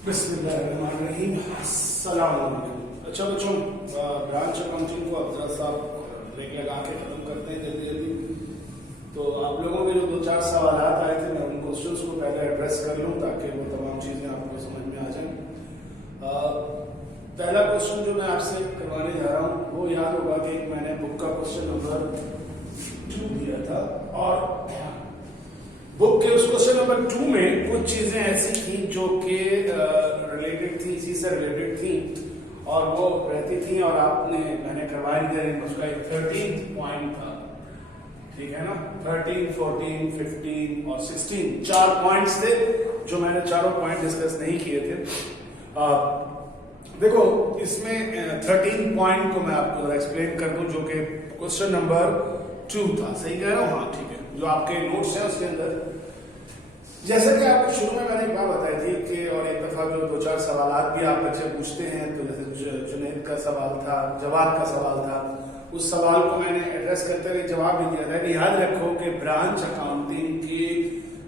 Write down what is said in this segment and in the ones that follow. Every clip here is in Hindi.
बिस्मिल्लाहिर्रहमानिर्रहीम। अस्सलाम वालेकुम। अच्छा बच्चों, ब्रांच अकाउंटिंग को अब जरा सा ब्रेक लगा के खत्म करते हैं जल्दी जल्दी। तो आप लोगों के जो दो चार सवाल आए थे, मैं उन क्वेश्चंस को पहले एड्रेस कर लूँ ताकि वो तमाम चीजें आपको समझ में आ जाए। पहला क्वेश्चन जो मैं आपसे करवाने जा रहा हूँ वो याद होगा कि मैंने बुक का क्वेश्चन नंबर 2 दिया था, और बुक के उस क्वेश्चन नंबर 2 में कुछ चीजें ऐसी थी जो कि रिलेटेड थी, इसी से रिलेटेड थी और वो रहती थी, और मैंने करवाई थी। उसका एक 13 पॉइंट था, ठीक है ना। 13, 14, 15 और 16 चार पॉइंट्स थे जो मैंने चारों पॉइंट डिस्कस नहीं किए थे। देखो, इसमें 13 पॉइंट को मैं आपको जरा एक्सप्लेन कर दूं, जो कि क्वेश्चन नंबर 2 था। सही कह रहा हूं? हाँ, ठीक है। जो आपके नोट्स हैं उसके अंदर, जैसे कि आपको शुरू में मैंने एक बात बताई थी कि, और एक दफा जो दो चार सवाल भी आप बच्चे पूछते हैं, तो जैसे जुनैद का सवाल था, जवाब का सवाल था, उस सवाल को मैंने एड्रेस करते हुए जवाब भी दिया था कि याद रखो कि ब्रांच अकाउंटिंग के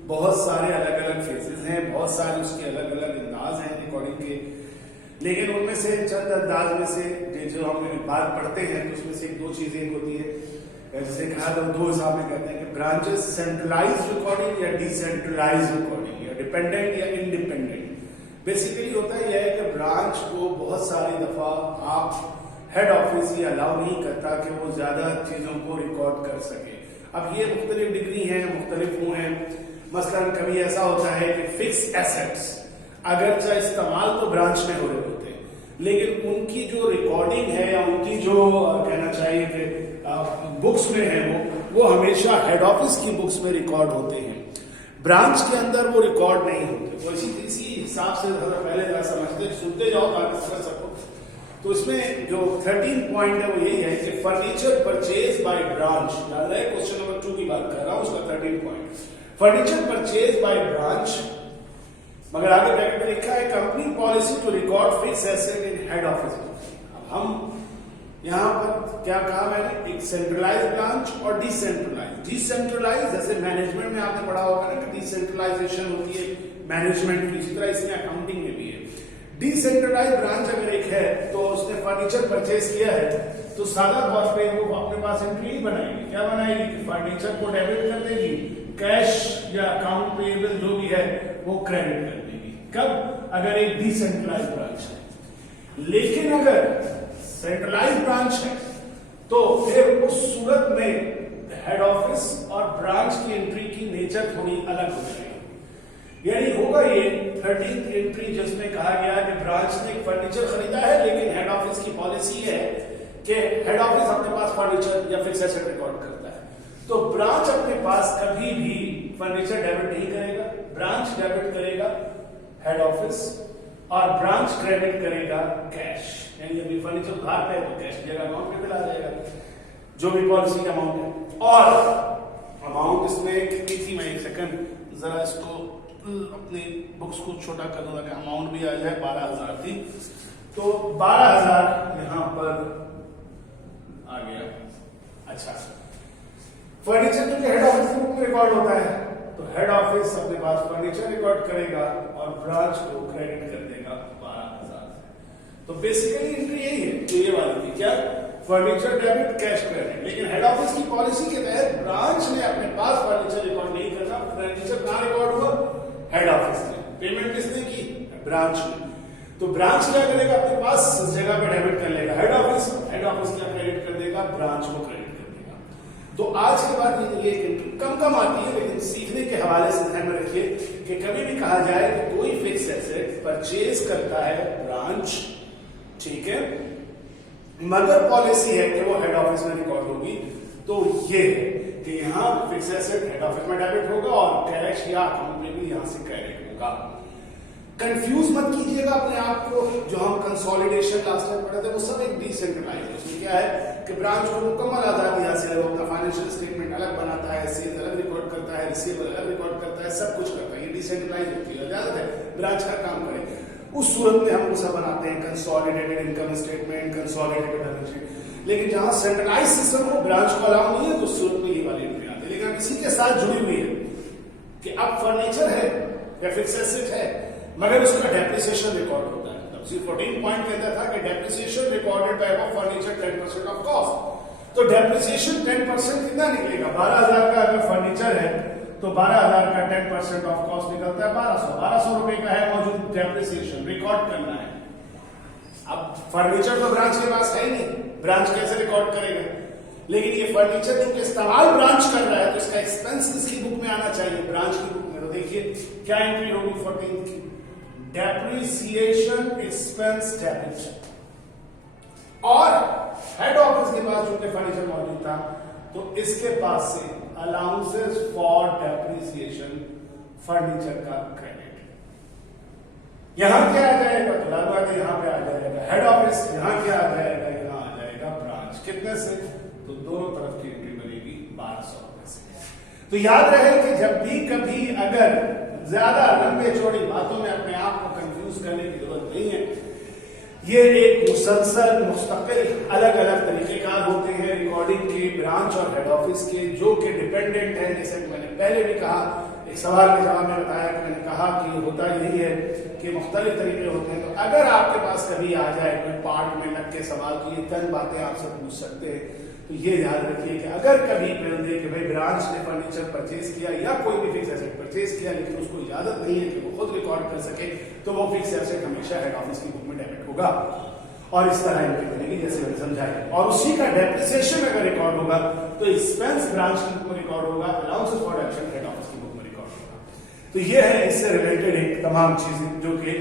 बहुत सारे अलग अलग फेजेस हैं, बहुत सारे उसके अलग अलग अंदाज हैं रिकॉर्डिंग के, लेकिन उनमें से चंद अंदाज में से जो हम बात पढ़ते हैं तो उसमें से दो चीजें होती है, जैसे कहा तो दो हिसाब में कहते हैं कि ब्रांचेस सेंट्रलाइज रिकॉर्डिंग या डिसेंट्रलाइज रिकॉर्डिंग, या डिपेंडेंट या इंडिपेंडेंट। बेसिकली होता यह है कि ब्रांच को बहुत सारी दफा आप हेड ऑफिस ये अलाउ नहीं करता कि वो ज्यादा चीजों को रिकॉर्ड कर सके। अब ये मुख्तलिफ डिग्री है, मुख्तलिफ वो है। मसलन कभी ऐसा होता है कि फिक्स एसेट्स अगरचा इस्तेमाल तो ब्रांच में हो रहे होते हैं, लेकिन उनकी जो रिकॉर्डिंग है या उनकी जो कहना चाहिए कि बुक्स में है वो हमेशा हेड ऑफिस की बुक्स में रिकॉर्ड होते हैं, ब्रांच के अंदर वो रिकॉर्ड नहीं होते। वो इसी हिसाब से पहले जरा समझते सुनते जाओ ताकि समझ सको। तो इसमें जो 13 पॉइंट है वो यही है कि furniture purchase by branch, question number 2 की बात कर रहा हूं, उसका 13 point furniture purchase by branch, मगर आगे ब्रैकेट में लिखा है company policy to record fix asset in head office. अब हम यहां पर क्या कहा मैंने, एक सेंट्रलाइज ब्रांच और डिसेंट्रलाइज। डिसेंट्रलाइज जैसे मैनेजमेंट में आपने पढ़ा होगा ना कि डिसेंट्रलाइजेशन होती है मैनेजमेंट की, इसी तरह इसमें अकाउंटिंग में भी है। डिसेंट्रलाइज ब्रांच अगर एक है तो उसने फर्नीचर परचेज किया है तो सादा तौर पे वो अपने पास एंट्री ही बनाएगी। क्या बनाएगी कि फर्नीचर को डेबिट कर देगी, कैश या अकाउंट पेएबल जो भी है वो क्रेडिट कर देगी। कब? अगर एक डिसेंट्रलाइज ब्रांच है। लेकिन अगर सेंट्रलाइज ब्रांच है तो फिर उस सूरत में हेड ऑफिस और ब्रांच की एंट्री की नेचर थोड़ी अलग हो जाएगी। यानी होगा ये 13th एंट्री जिसमें कहा गया कि ब्रांच ने फर्नीचर खरीदा है, लेकिन हेड ऑफिस की पॉलिसी है कि हेड ऑफिस अपने पास फर्नीचर या फिक्स एसेट रिकॉर्ड करता है, तो ब्रांच अपने पास कभी भी फर्नीचर डेबिट नहीं करेगा, ब्रांच डेबिट करेगा हेड ऑफिस, और ब्रांच क्रेडिट करेगा कैश। यानी अभी फर्नीचर उधार पे है तो कैश की जगह अमाउंट पे मिला जाएगा, जो भी पॉलिसी का अमाउंट है। और अमाउंट इसमें कितनी थी, मैं एक सेकंड जरा इसको अपनी बुक्स को छोटा कर दूंगा कि अमाउंट भी आ जाए। 12,000 थी, तो 12,000 यहां पर आ गया। अच्छा, फर्नीचर जो हेड ऑफिस की बुक में रिकॉर्ड होता है तो हेड ऑफिस अपने पास फर्नीचर रिकॉर्ड करेगा और ब्रांच को क्रेडिट कर देगा 12,000। तो बेसिकली एंट्री यही है जो ये वाली थी, क्या? Furniture debit, cash credit. लेकिन हेड ऑफिस की पॉलिसी के तहत ब्रांच ने अपने पास फर्नीचर रिकॉर्ड नहीं करना। फर्नीचर कहां रिकॉर्ड हुआ? हेड ऑफिस ने। पेमेंट किसने की? ब्रांच ने। तो ब्रांच क्या करेगा? अपने पास इस जगह पे डेबिट कर लेगा हेड ऑफिस क्या क्रेडिट कर देगा? ब्रांच को क्रेडिट कर देगा। तो आज के बाद ये कम आती है, लेकिन सीखने के हवाले से ध्यान में रखिए कि कभी भी कहा जाए कि कोई फिक्स एसेट परचेज करता है ब्रांच, ठीक है, मगर पॉलिसी है कि वो हेड ऑफिस में रिकॉर्ड होगी, तो ये है कि यहां फिक्स एसेट हेड ऑफिस में डेबिट होगा और कैश या अकाउंट में भी यहां से क्रेडिट होगा। कंफ्यूज मत कीजिएगा अपने आप को। जो हम कंसोलिडेशन लास्ट टाइम पढ़े थे वो सब एक डिसेंट्रलाइज है। उसमें क्या है कि ब्रांच को मुकम्मल आजादी हासिल है, वो अपना फाइनेंशियल स्टेटमेंट अलग बनाता है, सेल्स अलग रिकॉर्ड करता है, रिसीवेबल अलग रिकॉर्ड करता है, सब कुछ करता है। ये डिसेंट्रलाइज होती है, इजाजत है ब्रांच का काम करे। उस सूरत में हम वो सब बनाते हैं, consolidated income statement, consolidated balance sheet. लेकिन जहां सेंट्रलाइज सिस्टम हो, ब्रांच को अलाउ नहीं है, तो उस सूरत में ये वाली एंट्री आती है। लेकिन इसी के साथ जुड़ी हुई है कि अब फर्नीचर है या फिक्स एसेट है, मगर उसका डेप्रिसिएशन रिकॉर्ड होता है। तब 14 पॉइंट के अंदर था कि depreciation recorded by above furniture 10% of cost. तो डेप्रिसिएशन 10% कितना निकलेगा? 12,000 का अगर फर्नीचर है तो 12,000 का 10% ऑफ कॉस्ट निकलता है 1200 रुपए का है मौजूद डेप्रिसिएशन, रिकॉर्ड करना है। अब फर्नीचर तो ब्रांच के पास है ही नहीं, ब्रांच कैसे रिकॉर्ड करेगा? लेकिन ये फर्नीचर चूंकि इस्तेमाल ब्रांच कर रहा है तो इसका एक्सपेंस किसकी बुक में आना चाहिए? ब्रांच की बुक में। तो देखिए क्या एंट्री होगी 14 की, डेप्रिसिएशन एक्सपेंस डेबिट। और हेड ऑफिस के पास चूंकि फर्नीचर मौजूद था तो इसके पास से अलाउंसेस फॉर डेप्रिसिएशन फर्नीचर का क्रेडिट। यहां क्या आ जाएगा? तो लाल बात है, यहां पे आ जाएगा हेड ऑफिस, यहां क्या आ जाएगा? यहां आ जाएगा ब्रांच। कितने से? तो दोनों तरफ की एंट्री बनेगी 1200 रुपए से। तो याद रहे कि जब भी कभी अगर ज्यादा लंबे चौड़ी बातों में अपने आप को कंफ्यूज करने की जरूरत नहीं है। ये एक मुसलसल मुस्तकिल अलग अलग तरीकेकार होते हैं रिकॉर्डिंग के, ब्रांच और हेड ऑफिस के, जो कि डिपेंडेंट है। जैसे कि मैंने पहले भी कहा, एक सवाल के जवाब में बताया कि मैंने कहा कि होता यही है कि मुख्तलिफ तरीके होते हैं। तो अगर आपके पास कभी आ जाए कोई पार्ट में लग के सवाल की ये तन बातें आपसे पूछ सकते हैं, तो ये याद रखिए कि अगर कभी मिल दे कि भाई ब्रांच ने फर्नीचर परचेज किया या कोई भी फिक्स एसेट परचेज किया लेकिन उसको इजाजत नहीं है कि वो खुद रिकॉर्ड कर सके, तो वो फिक्स एसेट हमेशा हेड ऑफिस की बुक में डेबिट होगा और इस तरह एंट्री करेगी जैसे मैंने समझाया। और उसी का डेप्रिसिएशन अगर रिकॉर्ड होगा तो एक्सपेंस ब्रांच की बुक में रिकॉर्ड होगा, allowances for action head office की बुक में रिकॉर्ड होगा। तो ये है इससे रिलेटेड एक तमाम चीजें जो कि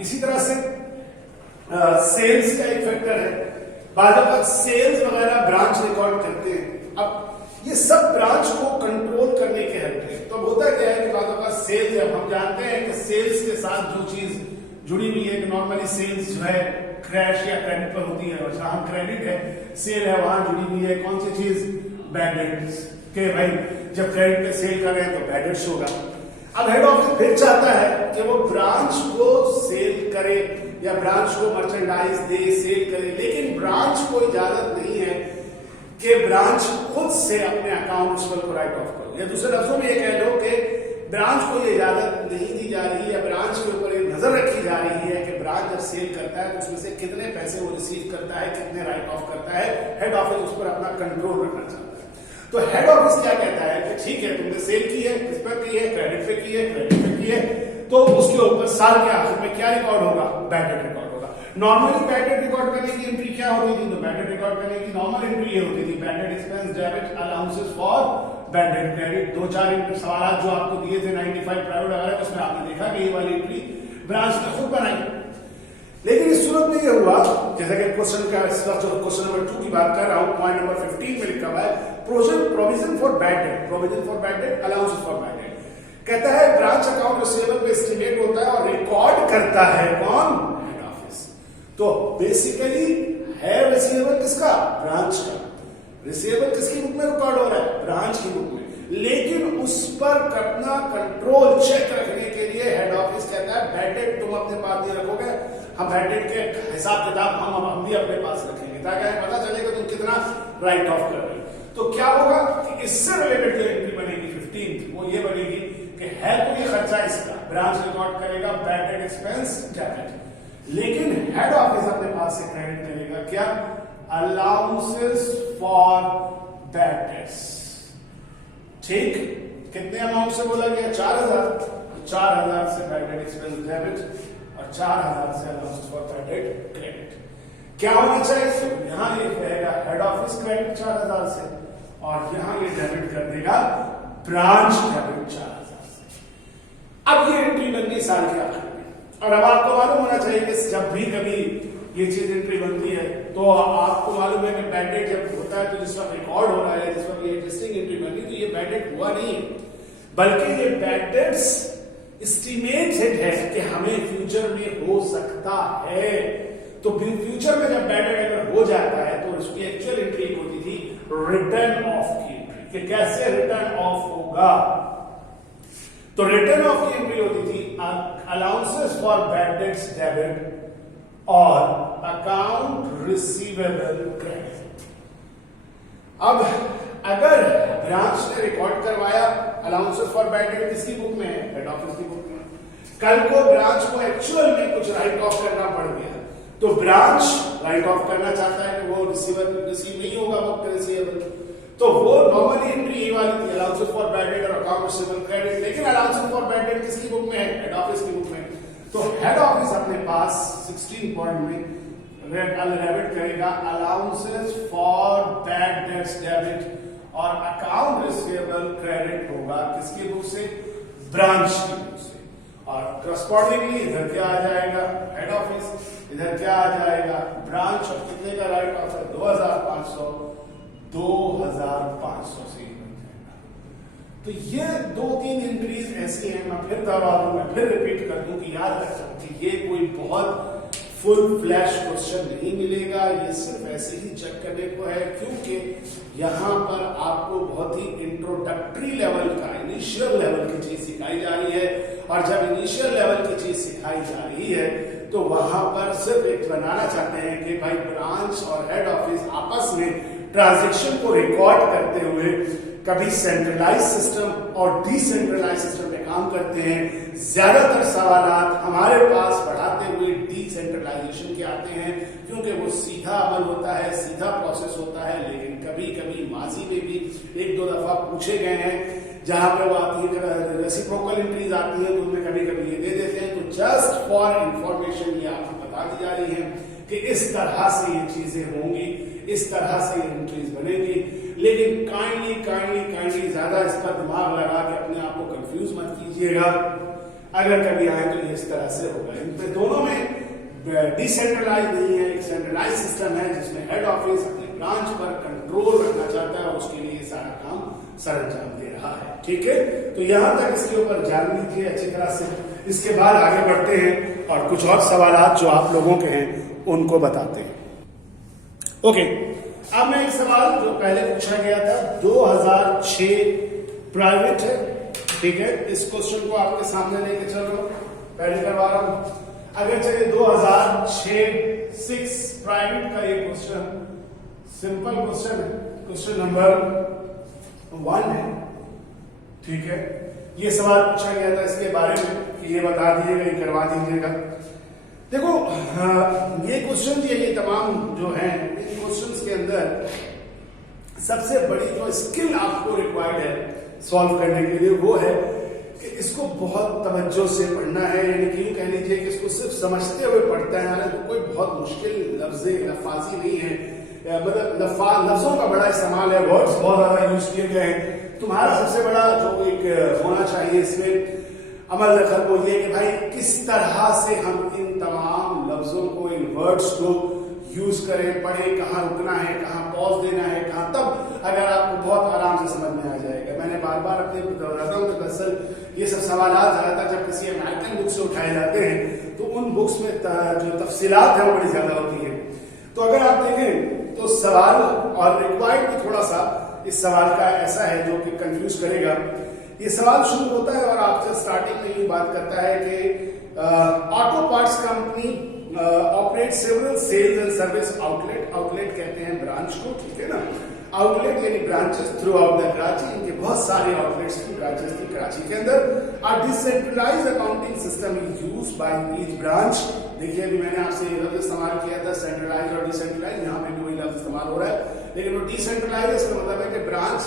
इसी तरह से सेल्स का एक फैक्टर है। बाद में सेल्स वगैरह ब्रांच रिकॉर्ड करते हैं। अब ये सब ब्रांच को कंट्रोल करने के हेल्प है। तो होता क्या है कि बाद में सेल्स, जब हम जानते हैं कि सेल्स के साथ जो चीज जुड़ी हुई है कि नॉर्मली सेल्स जो है क्रैश या क्रेडिट पर होती है, और जहां क्रेडिट है सेल है वहां जुड़ी हुई है कौन सी चीज? बैड डेट्स के भाई जब क्रेडिट पे सेल कर रहे हैं तो बैड डेट्स होगा। अब हेड ऑफिस फिर चाहता है कि वो ब्रांच को सेल करे या ब्रांच को मर्चेंडाइज दे, सेल करे, लेकिन ब्रांच को इजाजत नहीं है कि ब्रांच खुद से अपने अकाउंट को राइट ऑफ करो। या दूसरे लफ्जों में ये कह लो कि ब्रांच को ये इजाजत नहीं दी जा रही है, ब्रांच के ऊपर एक नजर रखी जा रही है कि ब्रांच जब सेल करता है तो उसमें से कितने पैसे वो रिसीव करता है, कितने राइट ऑफ करता है। हेड ऑफिस उस पर अपना कंट्रोल रखना चाहता है। तो हेड ऑफिस क्या कहता है कि ठीक है तुमने सेल की है, किस पर की है? क्रेडिट पे की है, क्रेडिट पे की है, तो उसके ऊपर साल के आखिर में क्या रिकॉर्ड होगा? बैड डेट रिकॉर्ड होगा। नॉर्मली बैड डेट रिकॉर्ड करने की एंट्री क्या होती थी? तो बैड डेट रिकॉर्ड करने की नॉर्मल एंट्री ये होती थी, bad debt expense debit allowances for bad debt credit. 2-4 सवाल जो आपको दिए थे 95 प्राइवेट वगैरह, उसमें आपने देखा कि ये वाली एंट्री ब्रांच ने खुद बनाई। लेकिन इस सूरत में ये हुआ, जैसा कि क्वेश्चन का क्वेश्चन नंबर 2 की बात कर रहा हूं, पॉइंट नंबर 15 में लिखा हुआ है provision for bad debt, provision for bad debt, allowances for bad debt. कहता है ब्रांच अकाउंट रिसीवेबल पे एस्टिमेट होता है और रिकॉर्ड करता है कौन? Head office. तो बेसिकली है रिसीवेबल किसका? ब्रांच का। रिसीवेबल किसकी बुक में रिकॉर्ड हो रहा है? ब्रांच की बुक में। लेकिन उस पर अपना कंट्रोल चेक रखने के लिए हेड ऑफिस कहता है बैड डेट तुम अपने पास नहीं रखोगे, हम बैड डेट के हिसाब किताब हम भी अपने पास रखेंगे ताकि पता चलेगा तुम कितना राइट ऑफ कर रहे हो। तो क्या होगा कि इससे रिलेटेड जो एंट्री बनेगी 15 वो ये बनेगी कि है तो ये खर्चा इसका, ब्रांच रिकॉर्ड करेगा बैड डेट एक्सपेंस डेबिट, लेकिन हेड ऑफिस अपने पास से क्रेडिट करेगा क्या? Allowances for bad debts. ठीक, कितने अमाउंट से बोला गया? 4,000। 4,000 से बैड डेट एक्सपेंस डेबिट और 4,000 से allowances for bad debt credit. क्या होना चाहिए? तो यहां ये रहेगा हेड ऑफिस क्रेडिट 4,000 से और यहां ये डेबिट कर देगा ब्रांच डेबिट 4,000 से। अब ये एंट्री बन गई साल के आखिर में। और अब आपको मालूम होना चाहिए कि जब भी कभी ये चीज एंट्री बनती है तो आपको मालूम है कि बैड डेट जब होता है तो जिस वक्त रिकॉर्ड हो रहा है, जिस वक्त ये एग्जिस्टिंग एंट्री बन रही, तो ये बैड डेट हुआ नहीं है, बल्कि ये बैड डेट्स एस्टिमेटेड है कि हमें फ्यूचर में हो सकता है। तो फ्यूचर में जब बैड डेट अगर हो जाता है तो उसकी एक्चुअल एंट्री होती थी रिटर्न ऑफ की एंट्री, कि कैसे रिटर्न ऑफ होगा। तो रिटर्न ऑफ की एंट्री होती थी allowances for bad debts debit और अकाउंट रिसीवेबल क्रेडिट। अब अगर ब्रांच ने रिकॉर्ड करवाया अलाउंसेस फॉर बैड डेट किसकी बुक में है? हेड ऑफिस की बुक में। कल को ब्रांच को एक्चुअल में कुछ राइट ऑफ करना पड़ गया तो ब्रांच राइट ऑफ करना चाहता है कि वो रिसीव नहीं होगा बुक रिसीवेबल, तो वो नॉर्मली एंट्री ये वाली थी, अलाउंसेस फॉर बैड डेट और अकाउंट रिसीवेबल क्रेडिट। लेकिन अलाउंसेस फॉर बैड डेट किसकी बुक में है? हेड ऑफिस की बुक में। तो हेड ऑफिस अपने पास 16 पॉइंट में डेबिट करेगा allowances for bad debts debit और अकाउंट रिसीवेबल क्रेडिट होगा किसकी बुक से? ब्रांच की बुक से। और करस्पॉन्डिंगली इधर क्या आ जाएगा? Head office. इधर क्या आ जाएगा? ब्रांच। और कितने का राइट ऑफ है? 2500 से ही बन जाएगा। तो ये 2-3 एंट्रीज ऐसी हैं, मैं फिर दोहरा दूं, मैं फिर रिपीट कर दूं कि याद रख सकते कि ये कोई बहुत फुल फ्लैश क्वेश्चन नहीं मिलेगा, ये सिर्फ ऐसे ही चेक करने को है, क्योंकि यहां पर आपको बहुत ही इंट्रोडक्टरी लेवल का, इनिशियल लेवल की चीज सिखाई जा रही है। और जब इनिशियल लेवल की चीज सिखाई जा रही है तो वहां पर सिर्फ एक बनाना चाहते हैं कि भाई ब्रांच और हेड ऑफिस आपस में ट्रांजैक्शन को रिकॉर्ड करते हुए कभी सेंट्रलाइज सिस्टम और डिसेंट्रलाइज सिस्टम में काम करते हैं। ज्यादातर सवालात हमारे पास बढ़ाते हुए डिसेंट्रलाइजेशन के आते हैं, क्योंकि वो सीधा अमल होता है, सीधा प्रोसेस होता है। लेकिन कभी कभी माजी में भी 1-2 दफा पूछे गए हैं जहां पे वो आती है, रेसिप्रोकल एंट्रीज आती है तो उनमें कभी कभी ये दे देते हैं। तो जस्ट फॉर इंफॉर्मेशन ये आपको बता दी जा रही है कि इस तरह से ये चीजें होंगी, इस तरह से ये एंट्रीज बनेगी। लेकिन काइंडली ज्यादा इस पर दिमाग लगा के अपने आप को कंफ्यूज मत कीजिएगा। अगर कभी आए तो ये इस तरह से होगा। इन दोनों में डिसेंट्रलाइज नहीं है, एक सेंट्रलाइज सिस्टम है जिसमें हेड ऑफिस अपने ब्रांच पर कंट्रोल रखना चाहता है और उसके लिए ये सारा काम सरंजाम दे रहा है। ठीक है, तो यहां तक इसके ऊपर जान लीजिए अच्छी तरह से। इसके बाद आगे बढ़ते हैं और कुछ और सवालात जो आप लोगों के हैं उनको बताते हैं। ओके, अब मैं एक सवाल जो पहले पूछा गया था 2006 प्राइवेट है, ठीक है, इस क्वेश्चन को आपके सामने लेके चल रहा हूं, पहले करवा रहा हूं। अगर चलिए 2006 प्राइवेट का ये क्वेश्चन सिंपल क्वेश्चन है, क्वेश्चन नंबर 1 है, ठीक है। ये सवाल पूछा गया था इसके बारे में कि ये बता दीजिएगा, ये करवा दीजिएगा। देखो ये क्वेश्चन ये तमाम जो है इन क्वेश्चंस के अंदर सबसे बड़ी जो स्किल आपको रिक्वायर्ड है सॉल्व करने के लिए वो है कि इसको बहुत तवज्जो से पढ़ना है। यानी कि यूं कह लीजिए कि इसको सिर्फ समझते हुए पढ़ता है, हालांकि कोई बहुत मुश्किल लफ्जी नहीं है, मतलब लफ्जों का बड़ा इस्तेमाल है, वर्ड्स बहुत ज्यादा यूज किए गए हैं। तुम्हारा सबसे बड़ा जो एक होना चाहिए इसमें अमल दखल वो ये कि भाई किस तरह से हम इन तमाम लफ्जों को, इन वर्ड्स को यूज करें, पढ़ें, कहाँ रुकना है, कहाँ पॉज देना है, कहाँ, तब अगर आपको बहुत आराम से समझ में आ जाएगा। मैंने बार बार अपने दोहराता हूं कि दरअसल ये सब सवाल ज्यादातर जब किसी अमेरिकन बुक से उठाए जाते हैं तो उन बुक्स में जो तफसीलात है वो बड़ी ज्यादा होती है। तो अगर आप देखें तो सवाल और रिक्वायर्ड भी थोड़ा सा इस सवाल का ऐसा है जो कि कंफ्यूज करेगा। ये सवाल शुरू होता है और आपसे स्टार्टिंग में ये बात करता है कि auto parts company operate several sales and service outlet, outlet कहते हैं ब्रांच को, ठीक है ना, आउटलेट यानी branches throughout the Karachi. इनके बहुत सारे आउटलेट्स थी, ब्रांचेस थी कराची के अंदर। A decentralised accounting system is used by each branch. देखिए अभी मैंने आपसे ये लफ्ज इस्तेमाल किया था सेंट्रलाइज और डिसेंट्रलाइज, यहाँ पे भी वही लफ्ज इस्तेमाल हो रहा है, लेकिन वो डिसेंट्रलाइज इसका मतलब है कि ब्रांच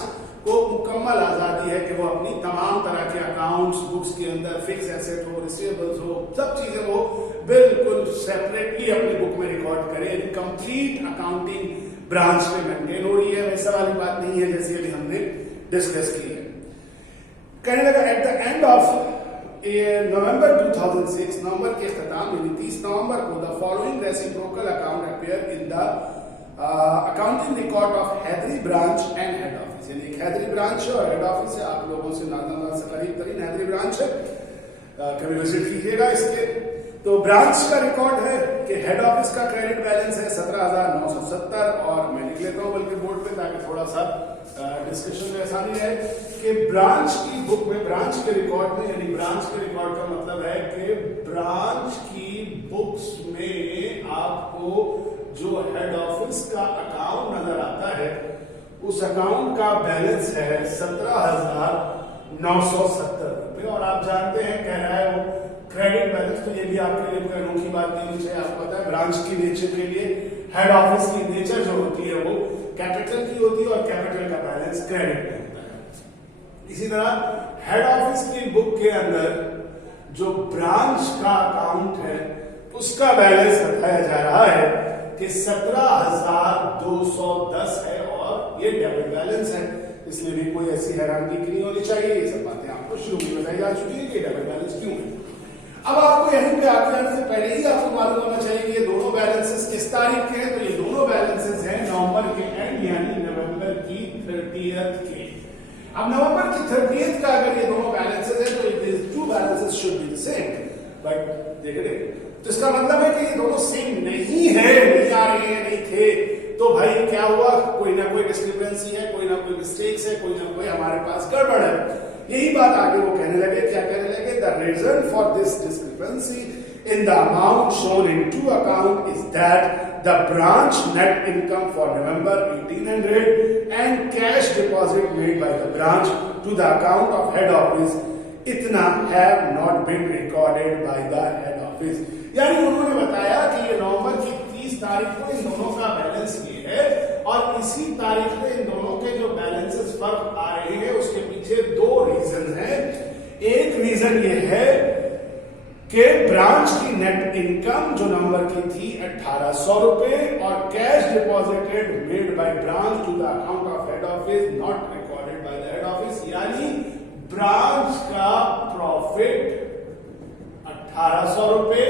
को मुकम्मल आजादी है कि वो अपनी तमाम तरह के अकाउंट्स बुक्स के अंदर फिक्स एसेट हो, रिसीवेबल्स हो, सब चीजें वो बिल्कुल सेपरेटली अपनी बुक में रिकॉर्ड करे। कंप्लीट अकाउंटिंग ब्रांच में मेंटेन हो रही है। वैसा वाली बात नहीं है जैसे अभी हमने डिस्कस की है। कहने लगा at the end of November 2006, नवंबर के इख्तिताम यानी 30 नवंबर को the following reciprocal account appear in the accounting record of Haidri branch and head office. यानी एक हैदरी ब्रांच है और हेड ऑफिस है, आप लोगों से नादान से करीब तरीन हैदरी ब्रांच है, कभी विजिट कीजिएगा इसके। तो ब्रांच का रिकॉर्ड है कि हेड ऑफिस का क्रेडिट बैलेंस है 17,970, और मैं लिख लेता हूं बल्कि बोर्ड पे ताकि थोड़ा सा डिस्कशन में आसानी रहे कि ब्रांच की बुक में, ब्रांच के रिकॉर्ड में, यानी ब्रांच के रिकॉर्ड का मतलब है कि ब्रांच की बुक्स में आपको जो हेड ऑफिस का अकाउंट नजर आता है उस अकाउंट का बैलेंस है 17,970 रुपए। और आप जानते हैं कह रहा है वो क्रेडिट बैलेंस। तो ये भी आपके लिए कोई अनोखी बात नहीं होनी चाहिए। आपको पता है ब्रांच की नेचर के लिए हेड ऑफिस की नेचर जो होती है वो कैपिटल की होती है और कैपिटल का बैलेंस क्रेडिट में होता है। इसी तरह हेड ऑफिस की बुक के अंदर जो ब्रांच का अकाउंट है उसका बैलेंस बताया जा रहा है कि 17,210 है और ये डेबिट बैलेंस है, इसलिए भी कोई ऐसी हैरानगी नहीं होनी चाहिए। ये सब बातें आपको शुरू में बताई जा चुकी है कि डेबिट बैलेंस क्यों है। अब आपको यहीं पे आगे जाने से पहले ही आपको मालूम होना चाहिए कि ये दोनों बैलेंसेस किस तारीख के हैं। तो ये दोनों बैलेंसेस हैं नवंबर के एंड यानी नवंबर की 30th के। अब नवंबर की 30th का अगर ये दोनों बैलेंसेस है तो ये two balances should be the same, but देखिए तो इसका मतलब है कि ये दोनों सेम नहीं है, नहीं आ रहे हैं, नहीं थे। तो भाई क्या हुआ, कोई ना कोई डिस्क्रिपेंसी है, कोई ना कोई मिस्टेक्स है, कोई ना कोई हमारे पास गड़बड़ है। यही बात आगे वो कहने लगे, क्या कहने लगे, the reason for this discrepancy in the amount shown in to account is that the branch net income for November 1800 and cash deposit made by the branch to the account of head office इतना have not been recorded by the head office. यानी उन्होंने बताया कि ये नवंबर की 30 तारीख को इन दोनों का बैलेंस ये है और इसी तारीख में इन दोनों के जो बैलेंसेस फर्क आ रहे हैं उसके पीछे दो रीजन हैं। एक रीजन ये है कि ब्रांच की नेट इनकम जो नवंबर की थी 1800 रुपए और cash deposited made by branch to the account of head office not recorded by the head office, यानी ब्रांच का प्रॉफिट 1800 रुपए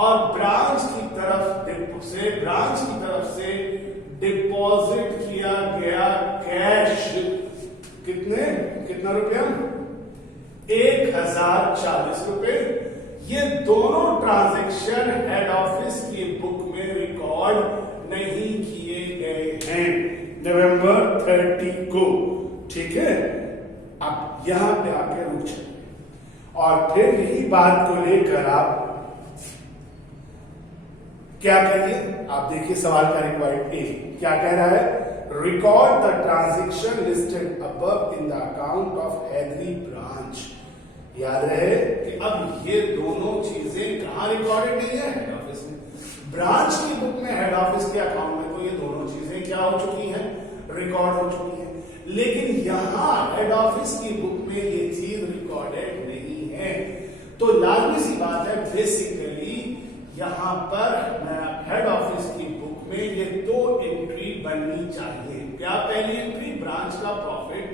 और ब्रांच की तरफ से डिपॉजिट किया गया कैश कितना रुपया, 1040 रुपए। ये दोनों ट्रांजैक्शन हेड ऑफिस की बुक में रिकॉर्ड नहीं किए गए हैं नवंबर 30 को, ठीक है। अब यहां पे आके रुक जाए और फिर यही बात को लेकर आप क्या करिए, आप देखिए सवाल का रिक्वायर्ड ए क्या कह रहा है, record the transaction listed above in the account of Haidri branch. याद रहे कि अब ये दोनों चीजें कहां रिकॉर्डेड नहीं है, हेड ऑफिस में। ब्रांच की बुक में हेड ऑफिस के अकाउंट में तो ये दोनों चीजें क्या हो चुकी हैं, रिकॉर्ड हो चुकी हैं, लेकिन यहां हेड ऑफिस की बुक में ये चीज रिकॉर्डेड नहीं है। तो लाजमी सी बात है, बेसिकली यहां पर हेड ऑफिस की बुक में ये दो एंट्री बननी चाहिए। क्या पहली एंट्री, ब्रांच का प्रॉफिट,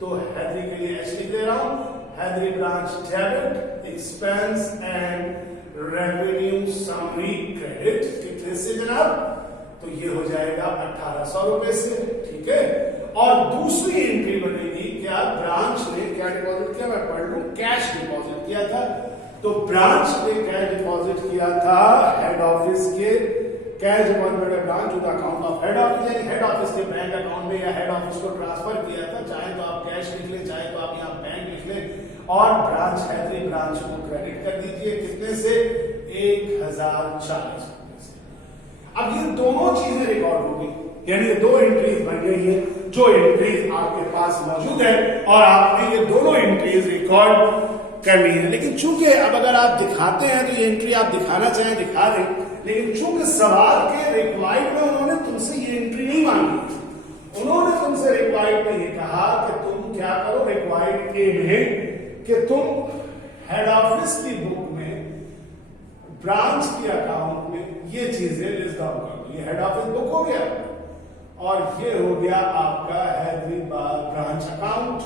तो हैदरी के लिए एच लिख दे रहा हूं, Haidri branch debit expense and revenue summary credit, कितने से जनाब, तो ये हो जाएगा 1800 रुपए से, ठीक है। और दूसरी एंट्री बनेगी, क्या ब्रांच ने क्या डिपॉजिट किया, मैं पढ़ लूं, कैश डिपॉजिट किया था। तो ब्रांच ने कैश डिपॉजिट किया था हेड ऑफिस के, cash deposit branch to the account of head office, यानी हेड ऑफिस के बैंक अकाउंट में या हेड ऑफिस को ट्रांसफर किया था। चाहे तो आप कैश लिख लें, चाहे तो आप यहाँ बैंक लिख लें और ब्रांच हैदरी ब्रांच को क्रेडिट कर दीजिए, कितने से, 1040 रुपए से। अब ये दोनों चीजें रिकॉर्ड होगी, यानी ये दो एंट्रीज बन गई है, जो एंट्रीज आपके पास मौजूद है और आपने ये दोनों एंट्रीज रिकॉर्ड करनी है। लेकिन चूंकि अब अगर आप दिखाते हैं तो ये एंट्री आप दिखाना चाहें दिखा दें, लेकिन चूंकि सवाल के रिक्वायर्ड में उन्होंने तुमसे ये एंट्री नहीं मांगी, उन्होंने तुमसे रिक्वायर्ड में ये कहा कि तुम क्या करो, रिक्वायर्ड ए में कि तुम हेड ऑफिस की बुक में ब्रांच के अकाउंट में ये चीजें लिस्ट डाउन कर दो। ये हेड ऑफिस बुक हो गया और ये हो गया आपका हैदरी ब्रांच अकाउंट।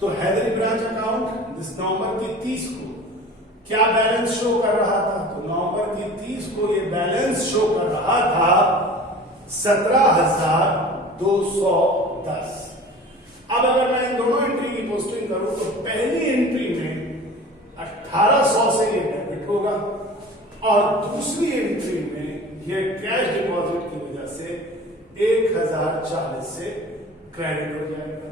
तो हैदरी ब्रांच अकाउंट नवंबर की 30 को क्या बैलेंस शो कर रहा था, तो नवंबर की 30 को ये बैलेंस शो कर रहा था 17,210। अब अगर मैं इन दोनों एंट्री की पोस्टिंग करूं तो पहली एंट्री में 1800 से ये डेबिट होगा और दूसरी एंट्री में ये कैश डिपॉजिट की वजह से 1040 से क्रेडिट हो जाएगा।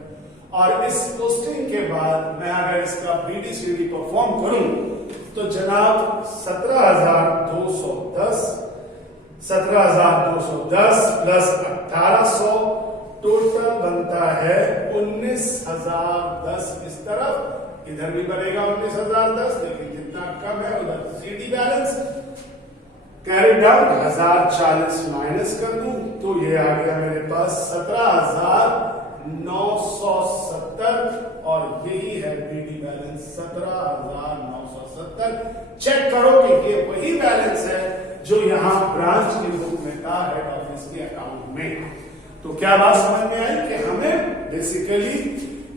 और इस पोस्टिंग के बाद मैं अगर इसका बीडीसीडी परफॉर्म करूं तो जनाब 17,210 प्लस 1800 टोटल बनता है 19,010 इस तरफ इधर भी बनेगा 19,010, लेकिन जितना कम है उधर CD balance carry down 1040 minus कर दूं तो ये आ गया मेरे पास 17,970 और यही है बीडी बैलेंस 17,970। चेक करो कि ये वही बैलेंस है जो यहां ब्रांच की बुक में था हेड ऑफिस के अकाउंट में। तो क्या बात समझ में आई कि हमें बेसिकली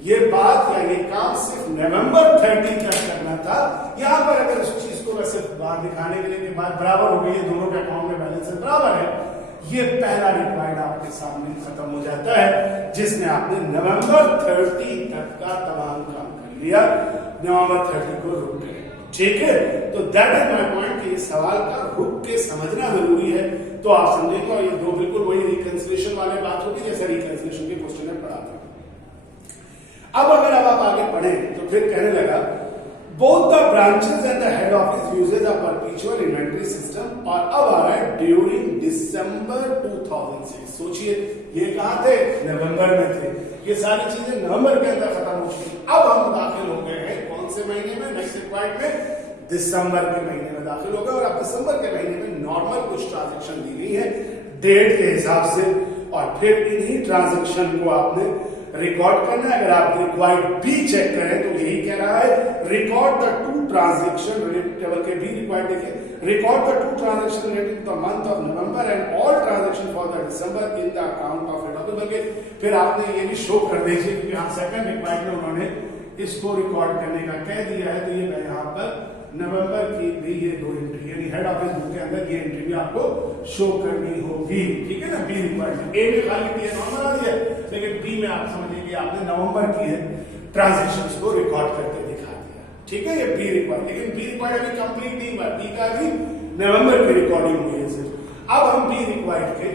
ये बात या ये काम सिर्फ नवंबर 30 तक करना था। यहां पर अगर इस चीज को वैसे बात दिखाने के लिए बात बराबर हो गई है, दोनों के अकाउंट में बैलेंस बराबर है, ये पहला रिक्वायर्ड आपके सामने खत्म हो जाता है जिसमें आपने नवंबर 30 तक का तमाम काम कर लिया, नवंबर 30 को रुक गए। ठीक है, तो दैट इज माय पॉइंट कि इस सवाल का रुक के समझना जरूरी है। तो आप समझेंगे और ये दो बिल्कुल वही रिकंसिलिएशन वाले बात होगी जैसे रिकंसिलिएशन के क्वेश्चन में पढ़ा था। अब अगर आप आगे पढ़ें तो फिर कहने लगा both the branches and the head office usage a perpetual inventory system, और अब आ रहा है ड्यूरिंग दिसंबर 2006। सोचिए ये कहां थे, नवंबर में थे, ये सारी चीजें नवंबर के अंदर खत्म हो चुकी। अब हम दाखिल हो गए हैं कौन से महीने में, नेक्स्ट रिक्वायर्ड में दिसंबर के महीने में दाखिल हो गए और अब दिसंबर के महीने में नॉर्मल कुछ ट्रांजेक्शन दी गई है डेट के हिसाब से, और फिर इन्हीं ट्रांजेक्शन को आपने रिकॉर्ड करना है। अगर आप रिक्वायर्ड बी चेक करें तो यही कह रहा है record the two transaction related table के बी रिक्वायर्ड देखिए, record the two transaction related to the month of November and all transaction for the December in the account of head office. बल्कि फिर आपने ये भी शो कर दीजिए क्योंकि यहाँ सेकंड रिक्वायर्ड में उन्होंने इसको रिकॉर्ड करने का कह दिया है, तो ये मैं यहाँ पर नवंबर की भी ये दो एंट्री यानी हेड ऑफिस बुक के अंदर ये एंट्री भी आपको शो करनी होगी। ठीक है ना, बी रिक्वायर्ड ए में खाली डी नॉर्मल आ रही है, लेकिन बी में आप समझिए आपने नवंबर की है ट्रांजेक्शंस को रिकॉर्ड करके दिखा दिया। ठीक है, ये बी रिक्वायर्ड, लेकिन बी रिक्वायर्ड अभी कंप्लीट नहीं हुआ, बी का भी नवंबर की रिकॉर्डिंग हुई है सिर्फ। अब हम बी रिक्वायर्ड के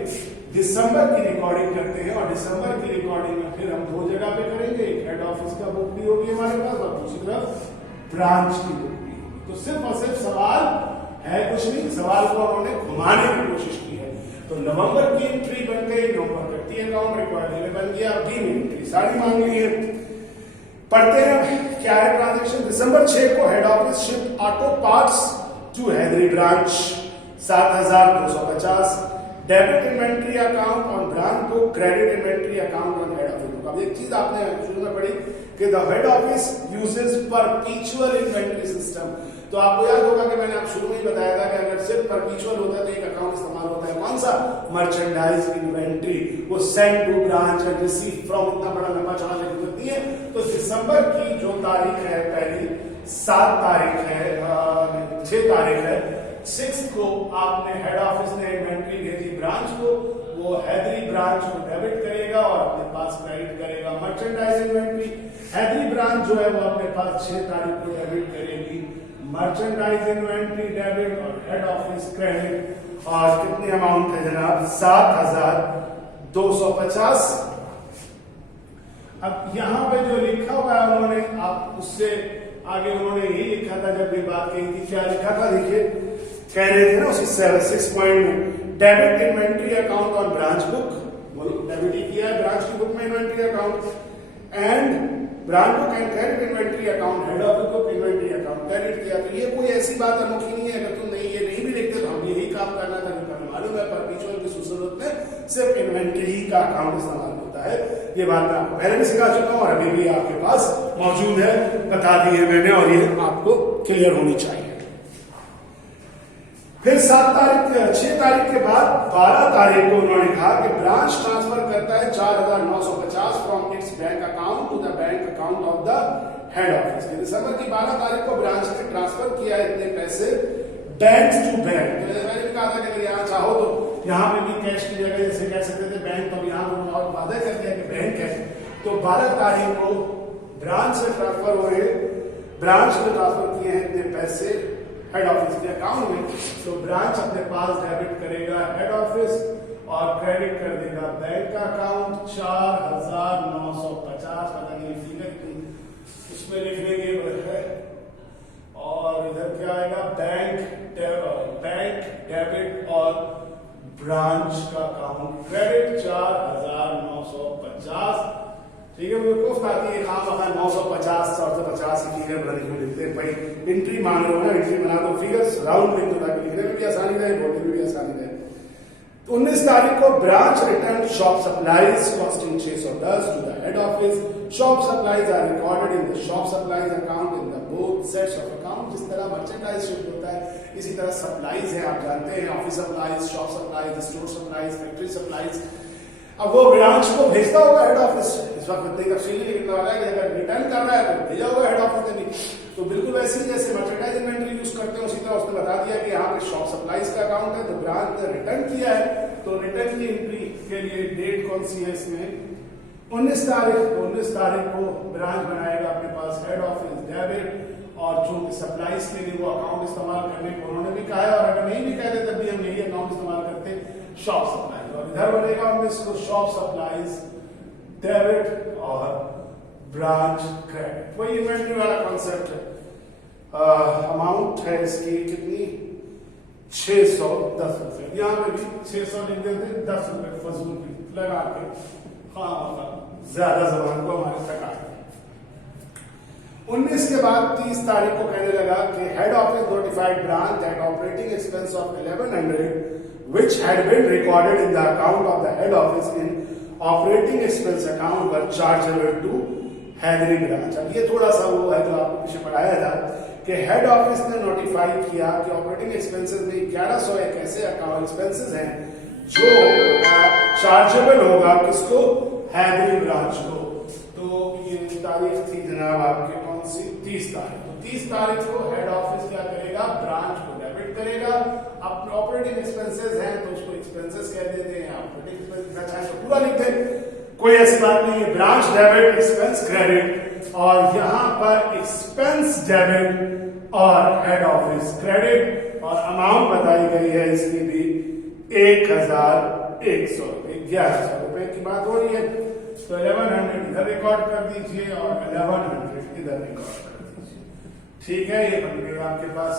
दिसंबर की रिकॉर्डिंग करते हैं और दिसंबर की रिकॉर्डिंग में फिर हम दो जगह पे करेंगे, एक हेड ऑफिस का बुक भी होगी हमारे पास और दूसरी तरफ ब्रांच की बुक। तो सिर्फ और सिर्फ सवाल है कुछ नहीं, सवाल को उन्होंने घुमाने की कोशिश की है। तो नवंबर की एंट्री बन गई, नवंबर 30 अकाउंट रिक्वायर्ड बन गया, बी में एंट्री सारी मांग ली है। पढ़ते हैं क्या है ट्रांजेक्शन। दिसंबर 6 को head office shift auto parts to Haidri branch 7,250, debit inventory account on branch book, credit inventory account on head office book. अब एक चीज आपने शुरू में पढ़ी कि the head office uses perpetual inventory system. तो आपको याद होगा कि मैंने आप शुरू में ही बताया था कि अगर सिर्फ परपेचुअल होता है तो एक अकाउंट इस्तेमाल होता है, कौन सा, मर्चेंडाइज इन्वेंट्री, वो send to branch and receive from, इतना बड़ा लंबा चौड़ा लिख सकती है। तो दिसंबर की जो तारीख है पहली 7 तारीख है 6 तारीख है 6 को आपने हेड ऑफिस ने इन्वेंट्री भेजी ब्रांच को, वो हैदरी ब्रांच को डेबिट करेगा और अपने पास क्रेडिट करेगा मर्चेंडाइज इन्वेंट्री। हैदरी ब्रांच जो है वो अपने पास 6 तारीख को डेबिट करेगी मर्चेंडाइज इन्वेंट्री डेबिट और हेड ऑफिस क्रेडिट। और कितनी अमाउंट है जनाब, 7,250। अब यहां पे जो लिखा हुआ है उन्होंने, आप उससे आगे उन्होंने यही लिखा था जब ये बात कही थी, क्या लिखा था देखिए, कह रहे थे ना उसी 6 पॉइंट में, debit inventory account on branch book, बोलो डेबिट ही किया है ब्रांच की बुक में inventory account, and branch book and credit inventory account, head office book inventory account credit किया। तो ये कोई ऐसी बात अनोखी नहीं है, अगर तुम नहीं ये नहीं भी लिखते तो हम यही काम करना था, क्योंकि मालूम है परपेचुअल की सूरत में सिर्फ इन्वेंट्री का अकाउंट इस्तेमाल होता है। ये बात मैं आपको पहले भी सिखा चुका हूं और अभी भी आपके पास मौजूद है, बता दी है मैंने, और ये आपको क्लियर होनी चाहिए। फिर 6 तारीख के बाद 12 तारीख को उन्होंने कहा कि ब्रांच ट्रांसफर करता है 4,950 from its bank account to the bank account of the head office. दिसंबर की 12 तारीख को ब्रांच ने ट्रांसफर किया इतने पैसे बैंक टू बैंक। मैंने भी कहा था कि अगर यहाँ चाहो तो यहाँ पे भी कैश की जगह जैसे कह सकते थे बैंक, तो यहाँ पर और वादा कर दिया कि बैंक है। तो 12 तारीख को ब्रांच से ट्रांसफर हो रहे, ब्रांच ने ट्रांसफर किए हैं इतने पैसे हेड ऑफिस के अकाउंट में, तो ब्रांच अपने पास डेबिट करेगा हेड ऑफिस और क्रेडिट कर देगा बैंक का अकाउंट 4,950। पता नहीं फिगर उसमें लिख देंगे है, और इधर क्या आएगा, बैंक डेबिट और ब्रांच का अकाउंट क्रेडिट 4,950 ठीक है, मुझे कोफ्त आती है खाम वखा 950 450 की फिगर बनाने में लिखते हैं भाई, एंट्री मांग रहे हो ना, एंट्री बना दो, फिगर्स राउंड लिख दो ताकि लिखने में भी आसानी रहे, बोलने में भी आसानी रहे। 19 तारीख को branch return shop supplies costing 610 to the head office. Shop supplies are recorded in the shop supplies account in the both sets of account. जिस तरह मर्चेंडाइज शिफ्ट होता है इसी तरह सप्लाईज है, आप जानते हैं, office supplies, shop supplies, store supplies, factory supplies. अब वो ब्रांच को भेजता होगा हेड ऑफिस, इस वक्त इतनी तफसीली लिखने वाला है कि अगर रिटर्न कर रहा है तो भेजा होगा हेड ऑफिस ने भी। तो बिल्कुल वैसे ही जैसे मर्चेंडाइज इन्वेंटरी यूज करते हैं उसी तरह उसने बता दिया कि यहाँ पे शॉप सप्लाईज का अकाउंट है, तो ब्रांच ने रिटर्न किया है, तो रिटर्न की एंट्री के लिए डेट कौन सी है इसमें, 19 तारीख को ब्रांच बनाएगा अपने पास हेड ऑफिस डेबिट, और चूंकि सप्लाईज के लिए वो अकाउंट इस्तेमाल करने को उन्होंने भी कहा है, और अगर नहीं भी कहते तब भी हम यही अकाउंट इस्तेमाल करते शॉप सप्लाईज, और इधर बनेगा 19 को शॉप सप्लाईज डेबिट और ब्रांच क्रेडिट। वही इन्वेंटरी वाला कॉन्सेप्ट है। अमाउंट है इसकी कितनी, 610 रुपए, यहाँ पे भी 600 लिख देते, 10 रुपए फजूल लगा के, हाँ ज्यादा जबान को हमारे तक आए। 19 के बाद 30 तारीख को कहने लगा कि head office notified branch that operating expense of 1100 which had been recorded in the account of the head office in operating expense account were chargeable to Haidri branch. अब ये थोड़ा सा वो है जो आपको पीछे पढ़ाया था कि हेड ऑफिस ने नोटिफाई किया कि ऑपरेटिंग एक्सपेंसेस में 1100 एक ऐसे अकाउंट एक्सपेंसेस हैं जो चार्जेबल होगा किसको, हैदरी ब्रांच को। तो ये तारीख थी जनाब आपके कौन सी, 30 तारीख। तो 30 तारीख को हेड ऑफिस क्या करेगा, ब्रांच को डेबिट करेगा। अपने ऑपरेटिंग एक्सपेंसेस हैं तो उसको एक्सपेंसेस कह देते हैं, ऑपरेटिंग एक्सपेंसेस चाहे तो पूरा लिख दे, कोई ऐसी बात नहीं है। ब्रांच डेबिट, एक्सपेंस क्रेडिट, और यहां पर एक्सपेंस डेबिट और हेड ऑफिस क्रेडिट, और अमाउंट बताई गई है इसकी भी 1100 रुपए, 1100 रुपए की बात हो रही है। तो 1100 इधर रिकॉर्ड कर दीजिए और 1100 इधर रिकॉर्ड कर दीजिए, ठीक है। ये बन गया आपके पास।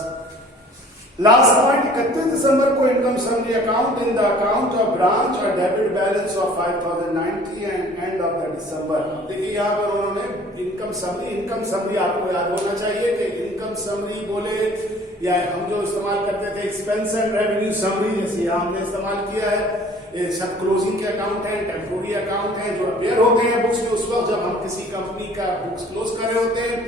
लास्ट पॉइंट, 31 दिसंबर को income summary account in the account of branch और debit balance of 5090 and end of the December. देखिए यहाँ पर उन्होंने इनकम समरी आपको याद होना चाहिए कि इनकम समरी बोले या हम जो इस्तेमाल करते थे एक्सपेंस एंड रेवेन्यू समरी, जैसे यहाँ हमने इस्तेमाल किया है, ये सब क्लोजिंग के अकाउंट हैं, टेम्पोररी अकाउंट हैं जो अपेयर होते हैं बुक्स में उस वक्त जब हम किसी कंपनी का बुक्स क्लोज कर रहे होते हैं,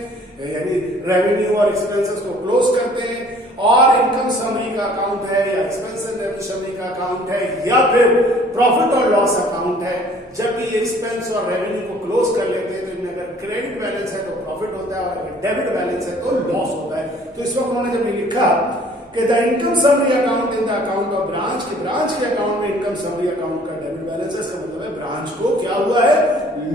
यानी रेवेन्यू और एक्सपेंसेस को क्लोज करते हैं। और इनकम समरी का अकाउंट है या एक्सपेंस एंड रेवेन्यू समरी का अकाउंट है या फिर प्रॉफिट और लॉस अकाउंट है, जब भी एक्सपेंस और रेवेन्यू को क्लोज कर लेते हैं तो इनमें अगर क्रेडिट बैलेंस है तो प्रॉफिट होता है और अगर डेबिट बैलेंस है तो लॉस होता है। तो इस वक्त उन्होंने जब ये लिखा कि the income summary account in the account of branch के अकाउंट में इनकम समरी अकाउंट का डेबिट बैलेंस है, इसका मतलब है ब्रांच को क्या हुआ है,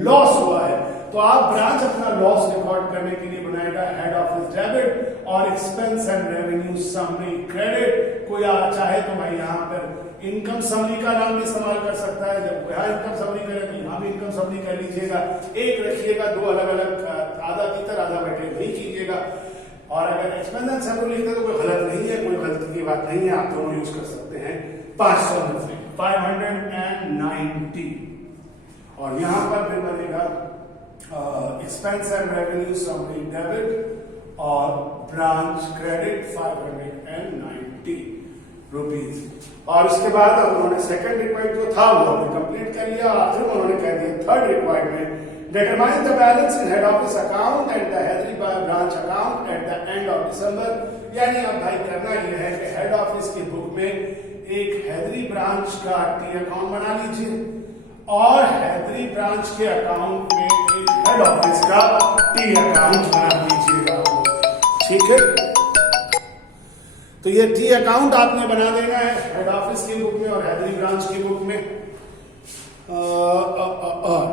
लॉस हुआ है। तो आप ब्रांच अपना लॉस रिकॉर्ड करने के लिए बनाएगा हेड ऑफिस डेबिट और expense and revenue summary credit. कोई चाहे तो भाई यहाँ पर इनकम समरी का नाम भी इस्तेमाल कर सकता है, जब यहाँ इनकम समरी करे तो यहाँ भी इनकम समरी कर लीजिएगा, एक रखिएगा, दो अलग अलग, आधा तीतर आधा बैठे नहीं कीजिएगा। और अगर एक्सपेंस एंड समरी लिखते तो कोई गलत नहीं है, कोई गलती की बात नहीं है, आप दोनों यूज कर सकते हैं। 590 और यहाँ पर फिर बनेगा expense and revenue summary debit और ब्रांच क्रेडिट 590 रुपीज। और उसके बाद उन्होंने सेकंड रिक्वायरमेंट जो था वो कंप्लीट कर लिया। आखिर में उन्होंने कह दिया third requirement, determine the balance in head office account and the Haidri branch account at the end of December. यानी अब भाई करना यह है कि हेड ऑफिस की बुक में एक हैदरी ब्रांच का टी अकाउंट बना लीजिए और हैदरी ब्रांच के अकाउंट में एक हेड ऑफिस का टी अकाउंट बना लीजिएगा, ठीक है। तो ये टी अकाउंट आपने बना देना है हेड ऑफिस की बुक में और हैदरी ब्रांच की बुक में,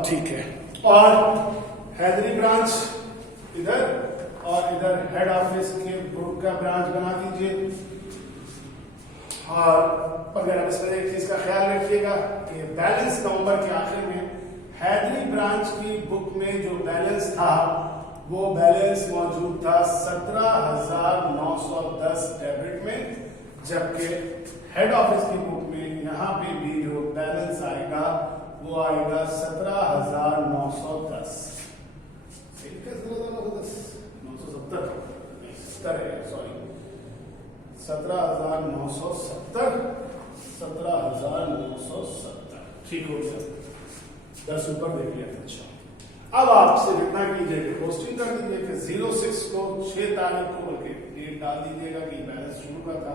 ठीक है। और हैदरी ब्रांच इधर और इधर हेड ऑफिस के बुक का ब्रांच बना दीजिए। और अगर आप इसमें एक चीज का ख्याल रखिएगा कि बैलेंस नवंबर के आखिर में हैदरी ब्रांच की बुक में जो बैलेंस था वो बैलेंस मौजूद था 17,910 डेबिट में, जबकि हेड ऑफिस की बुक में यहाँ पे भी जो बैलेंस आएगा वो आएगा 17,910। 17,970 ठीक हो गया, 10 ऊपर देख लिया। अच्छा अब आपसे जितना कीजिएगा पोस्टिंग कर दीजिए कि 06 को 6 तारीख को बल्कि डेट डाल दीजिएगा कि बैलेंस शुरू का था,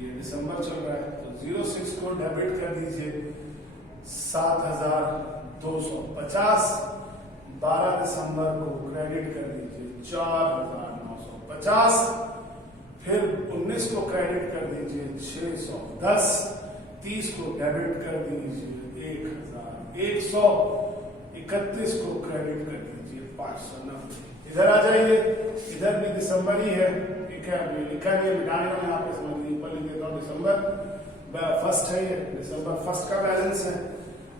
ये दिसंबर चल रहा है, तो 06 को डेबिट कर दीजिए 7,250, 12 दिसंबर को क्रेडिट कर दीजिए 4,950, फिर 19 को क्रेडिट कर दीजिए 610, 30 को डेबिट कर दीजिए 1,100, 31 को क्रेडिट कर दीजिए 590। इधर आ जाइए, इधर भी दिसंबर ही है, ठीक है, अभी लिखा नहीं है, मिटाने का मैं आपको समझ नहीं, ऊपर लिख देता हूँ दिसंबर फर्स्ट है, ये दिसंबर फर्स्ट का बैलेंस है।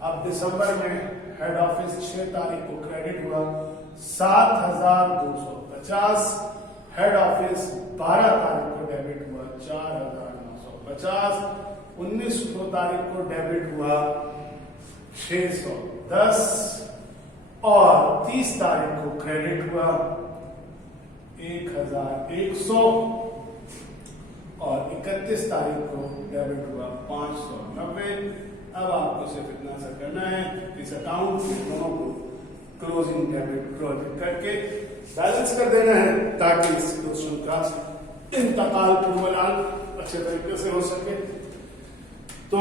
अब दिसंबर में हेड ऑफिस 6 तारीख को क्रेडिट हुआ 7,250, हेड ऑफिस 12 तारीख को डेबिट हुआ 4,950, 19 तारीख को डेबिट हुआ 610 और 30 तारीख को क्रेडिट हुआ 1,100 और 31 तारीख को डेबिट हुआ 590। अब आपको सिर्फ इतना सा करना है, इस अकाउंट दोनों को क्लोजिंग डेबिट क्रेडिट करके बैलेंस कर देना है ताकि इस क्वेश्चन का इंतकाल पूर्वलाल अच्छे तरीके से हो सके। तो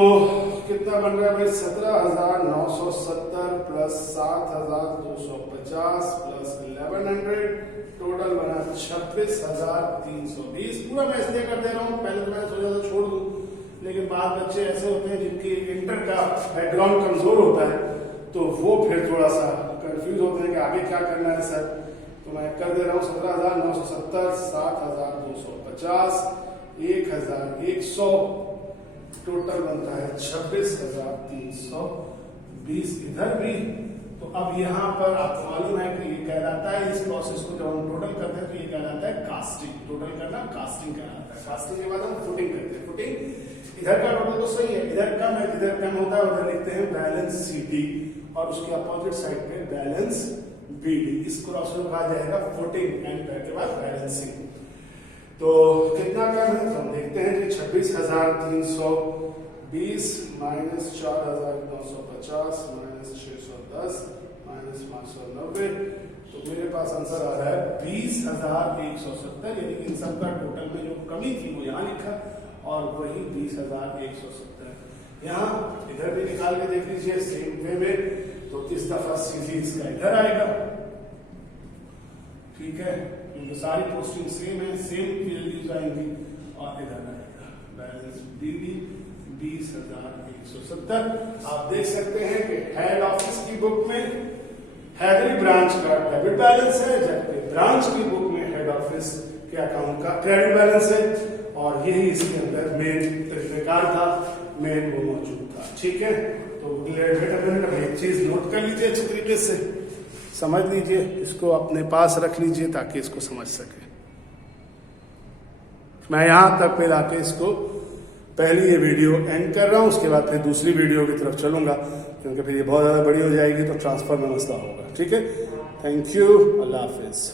कितना बन रहा है भाई, 17,970 प्लस 7,250 प्लस 1100, टोटल बना 26,320। पूरा मैं इसलिए कर दे रहा हूँ, पहले तो मैंने सोचा था छोड़ दूं, लेकिन बाद बच्चे ऐसे होते हैं जिनकी इंटर का बैकग्राउंड कमजोर होता है, तो वो फिर थोड़ा सा कंफ्यूज होते हैं कि आगे क्या करना है सर। तो मैं कर दे रहा हूँ 17,970, 7,250, 1,100, टोटल बनता है 26,320। इधर भी तो अब यहाँ पर आपको मालूम है कि ये कहलाता है, इस प्रोसेस को जब हम टोटल करते हैं तो ये कहलाता है कास्टिंग। टोटल करना कास्टिंग कहलाता है। कास्टिंग के बाद हम फुटिंग करते हैं। फुटिंग इधर का टोटल तो सही है, इधर कम है, इधर कम होता है, उधर लिखते हैं बैलेंस CD और उसके अपोजिट साइड पे बैलेंस BD। इस क्रॉस को कहा जाएगा फुटिंग एंड के बाद बैलेंसिंग। तो कितना कम है तो हम देखते हैं कि 26,320 माइनस 4,950 माइनस 610 माइनस 590, तो मेरे पास आंसर आ रहा है 20,170। यानी इन सबका टोटल में जो कमी थी वो यहाँ लिखा और वही 20,170 यहाँ इधर भी निकाल के देख लीजिए सेम वे में। तो इस दफा सीधी इसका इधर आएगा, ठीक है, क्योंकि सारी पोस्टिंग सेम है, सेम वैल्यूज आएंगी और इधर आएगा बैलेंस BD 20,170। आप देख सकते हैं कि हेड ऑफिस की बुक में हैदरी ब्रांच का डेबिट बैलेंस है, जबकि ब्रांच की बुक में हेड ऑफिस के अकाउंट का क्रेडिट बैलेंस है और यही इसके अंदर मेन तरीकेकार था, मेन वो मौजूद था। ठीक है, तो एक चीज नोट कर लीजिए, अच्छी तरीके से समझ लीजिए, इसको अपने पास रख लीजिए ताकि इसको समझ सके। मैं यहां तक पे लाके इसको पहली ये वीडियो एंड कर रहा हूं, उसके बाद फिर दूसरी वीडियो की तरफ चलूंगा, क्योंकि फिर ये बहुत ज्यादा बड़ी हो जाएगी तो ट्रांसफर में मसला होगा। ठीक है, थैंक यू, अल्लाह हाफिज।